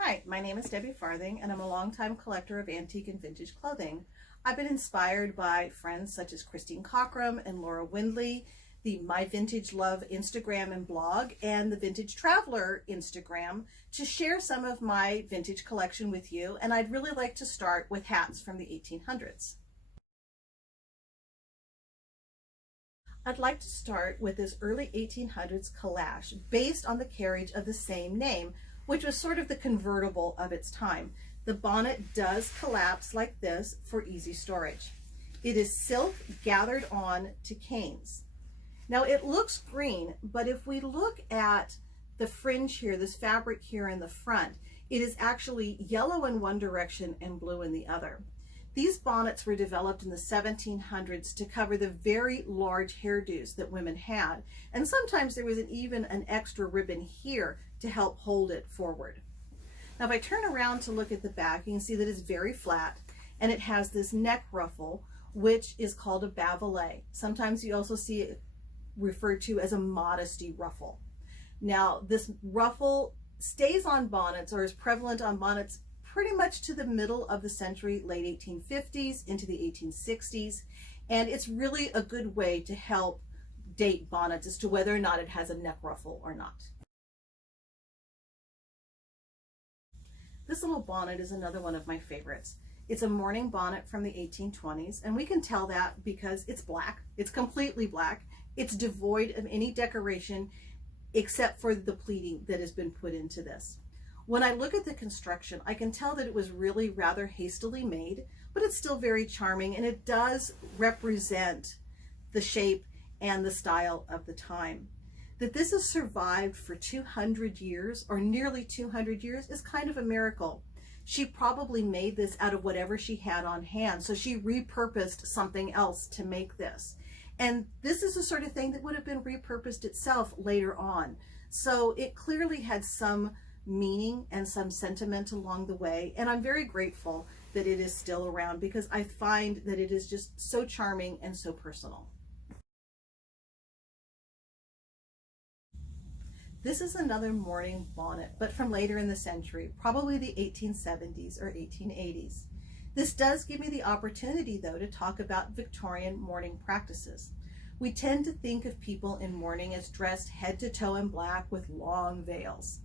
Hi, my name is Debbie Farthing, and I'm a longtime collector of antique and vintage clothing. I've been inspired by friends such as Christine Cockram and Laura Windley, the My Vintage Love Instagram and blog, and the Vintage Traveler Instagram to share some of my vintage collection with you, and I'd really like to start with hats from the 1800s. I'd like to start with this early 1800s calash based on the carriage of the same name, which was sort of the convertible of its time. The bonnet does collapse like this for easy storage. It is silk gathered on to canes. Now it looks green, but if we look at the fringe here, this fabric here in the front, it is actually yellow in one direction and blue in the other. These bonnets were developed in the 1700s to cover the very large hairdos that women had, and sometimes there was even an extra ribbon here to help hold it forward. Now if I turn around to look at the back, you can see that it's very flat, and it has this neck ruffle, which is called a bavalet. Sometimes you also see it referred to as a modesty ruffle. Now this ruffle stays on bonnets, or is prevalent on bonnets, pretty much to the middle of the century, late 1850s into the 1860s, and it's really a good way to help date bonnets as to whether or not it has a neck ruffle or not. This little bonnet is another one of my favorites. It's a mourning bonnet from the 1820s, and we can tell that because it's black. It's completely black. It's devoid of any decoration except for the pleating that has been put into this. When I look at the construction, I can tell that it was really rather hastily made, but it's still very charming, and it does represent the shape and the style of the time. That this has survived for 200 years, or nearly 200 years, is kind of a miracle. She probably made this out of whatever she had on hand, so she repurposed something else to make this. And this is the sort of thing that would have been repurposed itself later on. So it clearly had some meaning and some sentiment along the way, and I'm very grateful that it is still around because I find that it is just so charming and so personal. This is another mourning bonnet, but from later in the century, probably the 1870s or 1880s. This does give me the opportunity, though, to talk about Victorian mourning practices. We tend to think of people in mourning as dressed head to toe in black with long veils.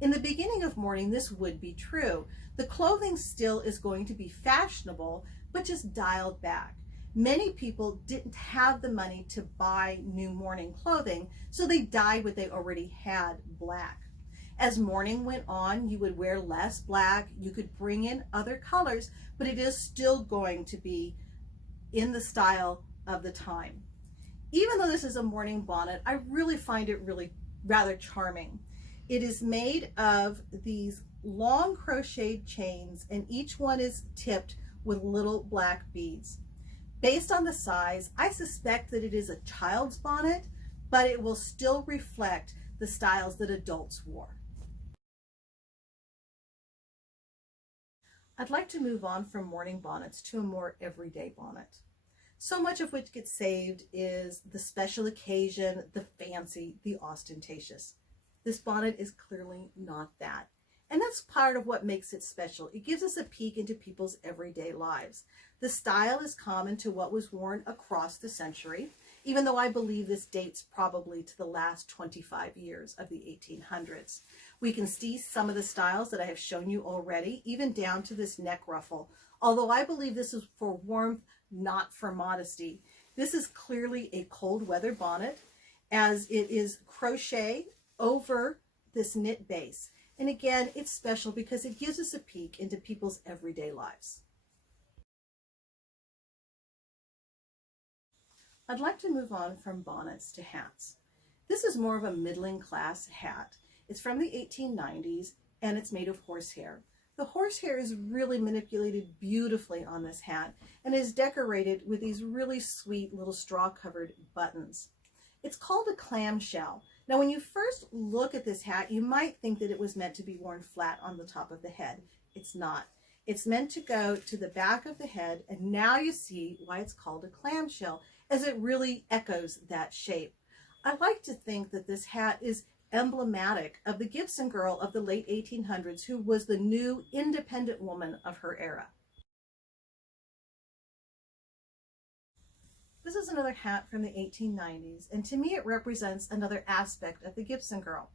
In the beginning of mourning, this would be true. The clothing still is going to be fashionable, but just dialed back. Many people didn't have the money to buy new mourning clothing, so they dyed what they already had black. As mourning went on, you would wear less black, you could bring in other colors, but it is still going to be in the style of the time. Even though this is a mourning bonnet, I really find it rather charming. It is made of these long crocheted chains, and each one is tipped with little black beads. Based on the size, I suspect that it is a child's bonnet, but it will still reflect the styles that adults wore. I'd like to move on from mourning bonnets to a more everyday bonnet. So much of which gets saved is the special occasion, the fancy, the ostentatious. This bonnet is clearly not that. And that's part of what makes it special. It gives us a peek into people's everyday lives. The style is common to what was worn across the century, even though I believe this dates probably to the last 25 years of the 1800s. We can see some of the styles that I have shown you already, even down to this neck ruffle. Although I believe this is for warmth, not for modesty. This is clearly a cold weather bonnet, as it is crochet over this knit base. And again, it's special because it gives us a peek into people's everyday lives. I'd like to move on from bonnets to hats. This is more of a middling class hat. It's from the 1890s, and it's made of horsehair. The horsehair is really manipulated beautifully on this hat and is decorated with these really sweet little straw-covered buttons. It's called a clamshell. Now, when you first look at this hat, you might think that it was meant to be worn flat on the top of the head. It's not. It's meant to go to the back of the head, and now you see why it's called a clamshell, as it really echoes that shape. I like to think that this hat is emblematic of the Gibson girl of the late 1800s who was the new independent woman of her era. This is another hat from the 1890s, and to me it represents another aspect of the Gibson girl.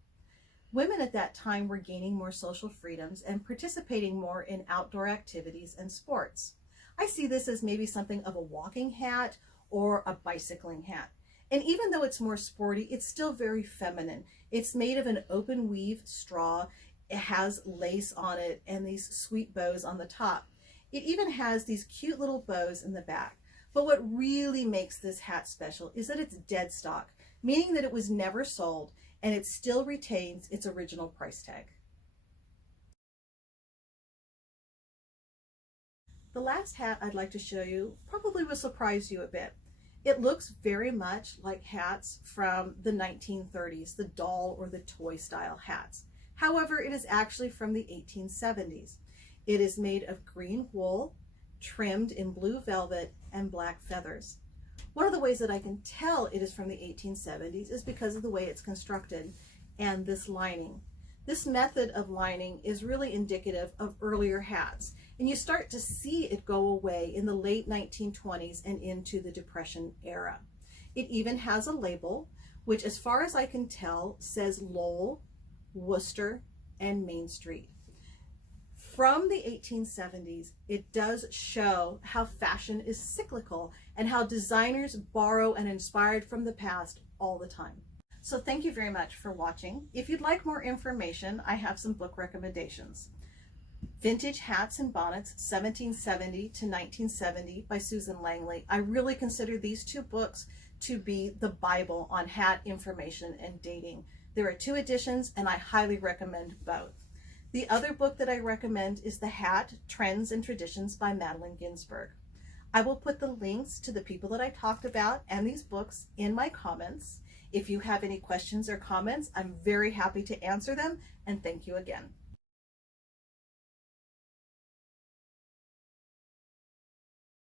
Women at that time were gaining more social freedoms and participating more in outdoor activities and sports. I see this as maybe something of a walking hat or a bicycling hat. And even though it's more sporty, it's still very feminine. It's made of an open weave straw. It has lace on it and these sweet bows on the top. It even has these cute little bows in the back. But what really makes this hat special is that it's dead stock, meaning that it was never sold and it still retains its original price tag. The last hat I'd like to show you probably will surprise you a bit. It looks very much like hats from the 1930s, the doll or the toy style hats. However, it is actually from the 1870s. It is made of green wool, trimmed in blue velvet and black feathers. One of the ways that I can tell it is from the 1870s is because of the way it's constructed and this lining. This method of lining is really indicative of earlier hats, and you start to see it go away in the late 1920s and into the Depression era. It even has a label, which as far as I can tell says Lowell, Worcester, and Main Street. From the 1870s, it does show how fashion is cyclical and how designers borrow and inspired from the past all the time. So thank you very much for watching. If you'd like more information, I have some book recommendations. Vintage Hats and Bonnets, 1770 to 1970 by Susan Langley. I really consider these two books to be the Bible on hat information and dating. There are 2 editions and I highly recommend both. The other book that I recommend is The Hat, Trends and Traditions by Madeleine Ginsburg. I will put the links to the people that I talked about and these books in my comments. If you have any questions or comments, I'm very happy to answer them, and thank you again.